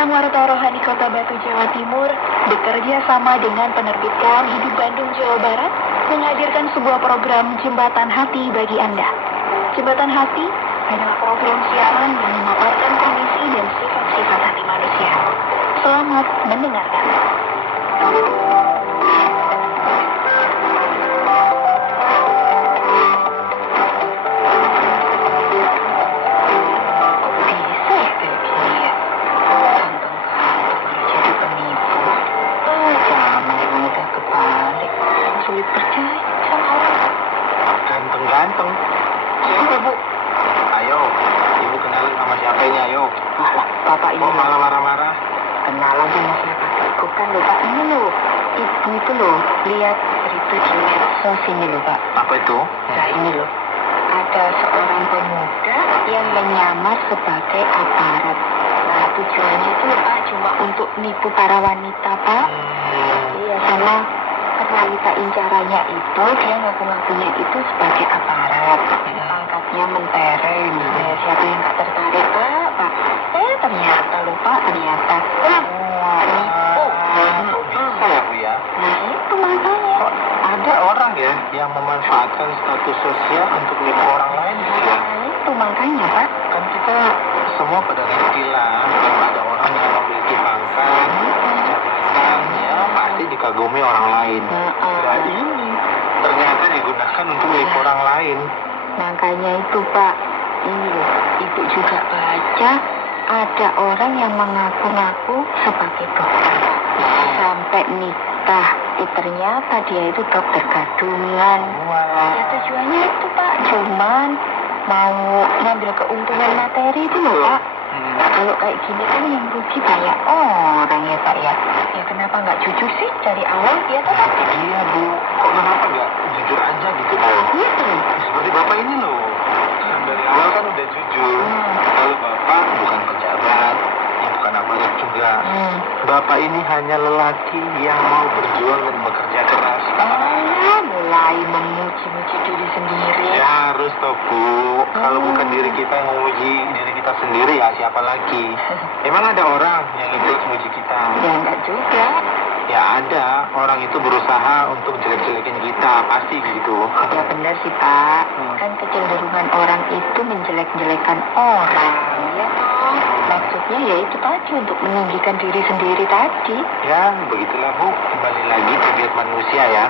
Bintang Warta Rohani Kota Batu, Jawa Timur, bekerja sama dengan penerbit Koran Hidup Bandung, Jawa Barat, menghadirkan sebuah program Jembatan Hati bagi Anda. Jembatan Hati adalah program siaran yang memaparkan kondisi dan sifat-sifat hati manusia. Selamat mendengarkan. Sulit percaya sama orang. Ganteng-ganteng. Siapa, Bu? Ayo, Ibu kenalan sama siapa ini, ayo. Bapak ini Kok malah marah-marah? kenalan sama siapa? Bukan loh Pak, ini loh. Ibu itu loh, lihat berita di medsos ini loh Pak. Apa itu? Nah ini loh, ada seorang pemuda yang menyamar sebagai aparat. Nah tujuannya itu Pak cuma untuk nipu para wanita Pak. Iya, sama wanita incarannya itu dia ngaku-ngakunya itu sebagai aparat, pangkatnya mentereng. Nah, siapa yang nggak tertarik Pak? Ternyata lupa ternyata nipu. Bisa ya, Bu ya? Nah itu makanya. Kok ada orang ya yang memanfaatkan status sosial untuk nipu orang lain gitu ya? Nah itu makanya Pak. Kan kita semua pada ngerti lah kalau ada orang yang memiliki pangkat, jabatan, ya pasti dikagumi orang lain. Nah ini ternyata digunakan untuk nipu orang lain. Makanya itu Pak, ini loh, Ibu juga baca ada orang yang mengaku-ngaku sebagai dokter sampai nikah. Ternyata dia itu dokter gadungan. Ya tujuannya itu Pak, cuman mau ngambil keuntungan materi itu loh Pak. Kalau kayak gini kan yang rugi banyak orang ya Pak ya. Ya kenapa nggak jujur sih dari awal dia tuh? Iya, Bu. Kok kenapa nggak jujur aja gitu, Bu? Seperti Bapak ini loh. Dari awal kan udah jujur. Kalau Bapak bukan pejabat, ya bukan aparat juga. Bapak ini hanya lelaki yang mau berjuang dan bekerja keras. Mulai memuji-muji diri sendiri. Ya harus toh, Bu. Kalau bukan diri kita yang memuji diri kita sendiri, ya siapa lagi? Emang ada orang yang ikhlas memuji kita? Ya enggak juga. Ya ada. Orang itu berusaha untuk jelek-jelekin kita. Pasti gitu. Ya benar sih Pak. Kan kecenderungan orang itu menjelek-jelekan orang. Ya toh. Maksudnya ya itu tadi untuk meninggikan diri sendiri tadi. Ya begitulah, Bu. Kembali lagi tabiat manusia ya.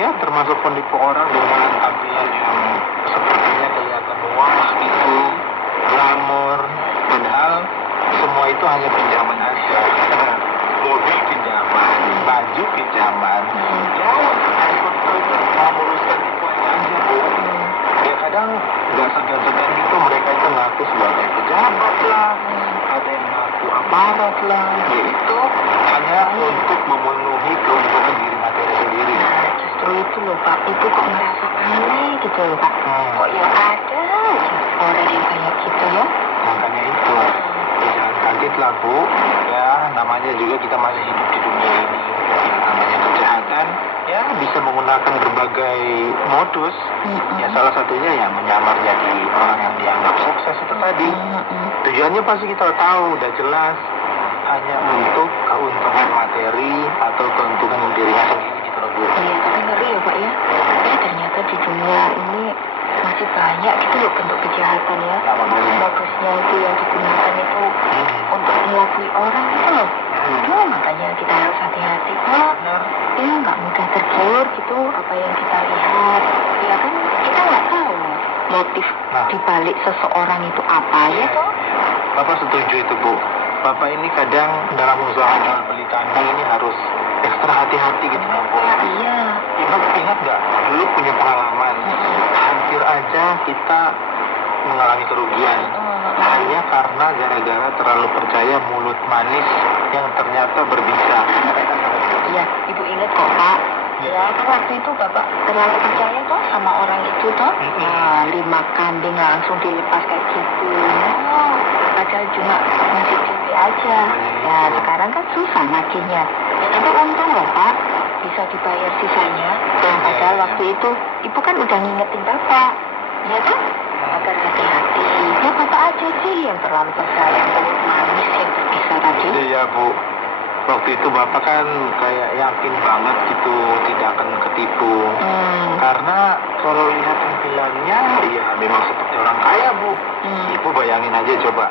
Ya termasuk penipu orang dengan tampilan yang sepertinya kelihatan wah gitu, glamor. Padahal semua itu hanya pinjaman aja. Mobil pinjaman, baju pinjaman. Ya mau meluruskan tipuannya aja, Bu. Ya kadang nggak segan-segan gitu mereka itu ngaku sebagai pejabat lah, ada yang ngaku aparat lah. Ya itu hanya untuk memenuhi keuntungan diri materi sendiri. Justru itu loh Pak, itu kok merasa aneh gitu loh Pak. Kok ya ada aja orang yang kayak gitu ya. Makanya itu, ya jangan kaget lah Bu. Ya namanya juga kita masih hidup di dunia ini. Yang namanya kejahatan, ya bisa menggunakan berbagai modus. Ya salah satunya ya menyamar jadi orang yang dianggap sukses itu tadi. Tujuannya pasti kita tahu, udah jelas. Hanya untuk keuntungan materi atau keuntungan dirinya sendiri gitu loh Bu. Iya, tapi ngeri ya Pak ya. Ya ternyata di dunia ini masih banyak gitu loh bentuk kejahatan ya. Modusnya itu yang digunakan itu untuk mengelabui orang itu loh. Makanya kita harus hati-hati Pak. Ya nggak mudah tergiur gitu apa yang kita lihat. Ya kan kita nggak tahu motif dibalik seseorang itu apa ya toh. Bapak setuju itu Bu. Bapak ini kadang dalam usaha jual beli kambing ini harus ekstra hati-hati gitu loh Bu. Iya. Ibu ingat nggak dulu punya pengalaman hampir aja kita mengalami kerugian hanya karena gara-gara terlalu percaya mulut manis yang ternyata berbisa. Iya, Ibu ingat kok Pak. Ya kan waktu itu Bapak terlalu percaya toh sama orang itu toh. Nah, 5 kambing langsung dilepas kayak gitu. Padahal cuma ngasih cumi aja. Ya sekarang kan susah naginya. Tapi untung loh Pak, bisa dibayar sisanya. Padahal waktu itu Ibu kan udah ngingetin Bapak. Ya kan? agar hati-hati. Ya Bapak aja sih yang terlalu percaya mulut manis yang terpisah tadi. Iya Bu, waktu itu Bapak kan kayak yakin banget gitu tidak akan ketipu. Karena kalau lihat tampilannya, ya memang seperti orang kaya Bu. Ibu bayangin aja coba,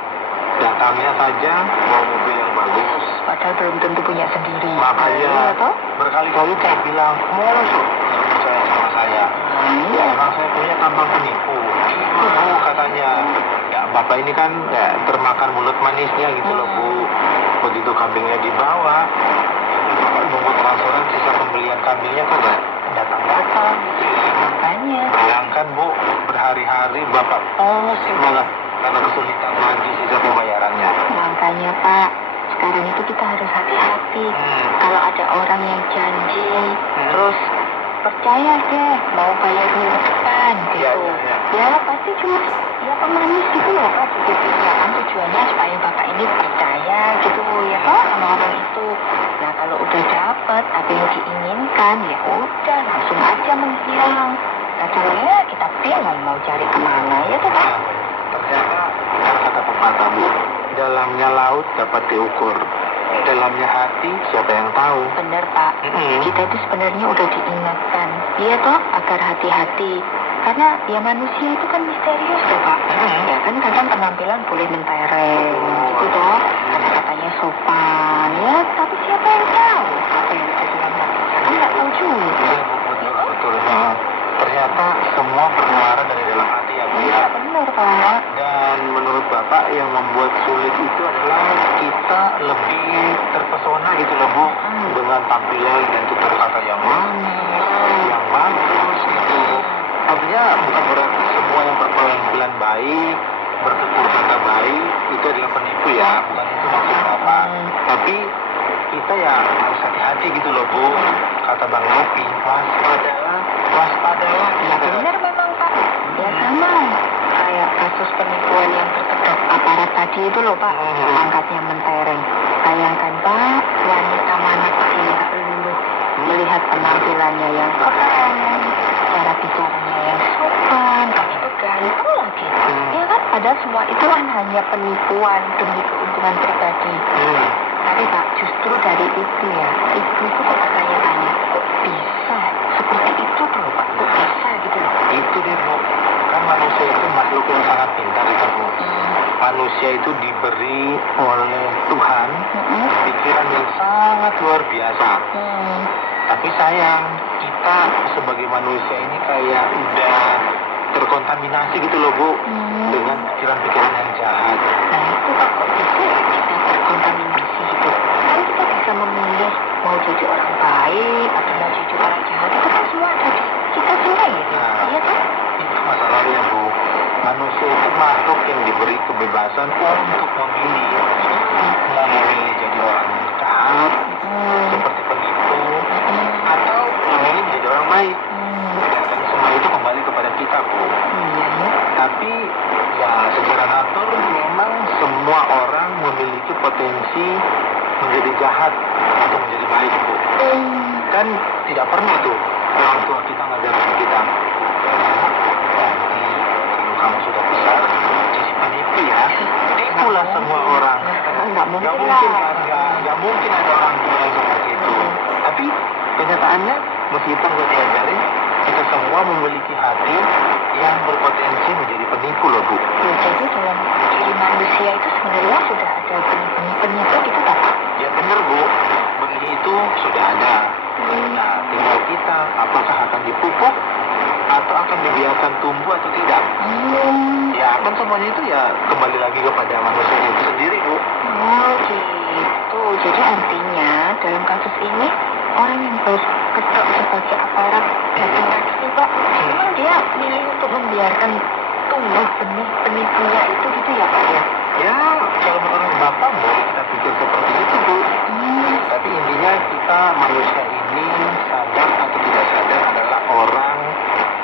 datangnya saja mau mobil yang bagus. Padahal belum tentu punya sendiri. Makanya Iya, toh? berkali-kali saya bilang, mosok nggak percaya sama saya. Ya emang saya punya tampang penipu. Itu Bu katanya. Ya Bapak ini kan ya, termakan mulut manisnya gitu loh Bu. Begitu kambingnya dibawa, Bapak nunggu transferan sisa pembelian kambingnya kok nggak datang-datang gitu ya. Makanya. Bayangkan Bu, berhari-hari Bapak pusing banget karena kesulitan lagi sisa pembayarannya. Makanya Pak, sekarang itu kita harus hati-hati. Kalau ada orang yang janji, terus percaya deh mau bayar minggu depan gitu. Iya. Ya pasti cuma ya pemanis gitu loh Pak. Gitu ya kan tujuannya supaya Bapak ini percaya gitu ya Pak sama orang itu. Nah kalau udah dapet apa yang diinginkan ya udah langsung aja menghilang. Kadangnya kita bingung mau cari kemana ya tuh Pak. Ternyata benar kata pepatah Bu, dalamnya laut dapat diukur, dalamnya hati siapa yang tahu. Bener Pak, kita itu sebenarnya udah diingatkan, iya toh, agar hati-hati. Karena ya manusia itu kan misterius toh Pak. Ya kan kadang penampilan boleh mentereng, gitu toh. Kata-katanya sopan, ya tapi siapa yang tahu apa yang ada dalam hatinya? Kan nggak tahu juga. Iya Bu, betul. Ternyata semua bermuara dari dalam hati ya Bu ya. Iya bener Pak. Dan menurut Bapak yang membuat sulit itu adalah kita lebih terpesona gitu loh Bu, dengan tampilan dan tutur kata yang manis, yang bagus gitu. Artinya bukan berarti semua yang berpenampilan baik, bertutur kata baik itu adalah penipu ya, bukan itu maksud Bapak. Tapi kita ya harus hati-hati gitu loh Bu. Kata Bang Nopi, waspadalah. Ya bener memang Pak. Ya sama kayak kasus penipuan yang terkedok aparat tadi itu loh Pak. Pangkatnya mentereng. Bayangkan Pak, wanita mana kecil nggak luluh melihat penampilannya yang keren, cara bicaranya yang sopan, itu ganteng lagi. Ya kan, padahal semua itu kan hanya penipuan demi keuntungan pribadi. Tapi Pak, justru dari itu ya, itu kok bertanya-tanya, kok bisa seperti itu tuh Pak, kok bisa gitu loh. Itu deh Bu, kan manusia itu makhluk yang sangat pintar itu Bu. Manusia itu diberi oleh Tuhan pikiran yang sangat luar biasa. Tapi sayang, kita sebagai manusia ini kayak udah terkontaminasi gitu loh Bu, dengan pikiran-pikiran yang jahat. Nah itu Pak, kok bisa ya kita terkontaminasi gitu. Kan kita bisa memilih mau jadi orang baik atau mau jadi orang jahat. Itu kan semua ada di kita semua gitu. Nah, Iya kan? itu masalahnya Bu. Manusia itu makhluk yang diberi kebebasan untuk memilih. Mau memilih jadi orang jahat, seperti penipu, atau memilih menjadi orang baik. Dan semua itu kembali kepada kita Bu. Iya ya. Tapi ya secara natur memang semua orang memiliki potensi menjadi jahat atau menjadi baik Bu. Kan tidak pernah tuh orang tua kita ngajarin kita, nanti kalau kamu sudah besar jadi penipu ya, tipulah semua orang. Nggak mungkin Nggak lah. mungkin kan, nggak mungkin ada orang tua yang seperti itu. Tapi kenyataannya meskipun gue diajarin, kita semua memiliki hati yang berpotensi menjadi penipu loh Bu. Ya, jadi dalam diri manusia itu sebenarnya sudah ada penipu gitu Pak. Ya benar Bu, benih itu sudah ada. Nah, tinggal kita apakah akan dipupuk atau akan dibiarkan tumbuh atau tidak. Ya kan semuanya itu ya kembali lagi kepada manusia itu sendiri Bu. Oh gitu. Jadi artinya dalam kasus ini orang yang berkedok sebagai aparat datang tadi nih Pak, memang dia milih untuk membiarkan tumbuh benih penipunya itu gitu ya Pak ya? Ya kalau menurut Bapak boleh kita pikir seperti itu Bu. Tapi intinya kita manusia ini sadar atau tidak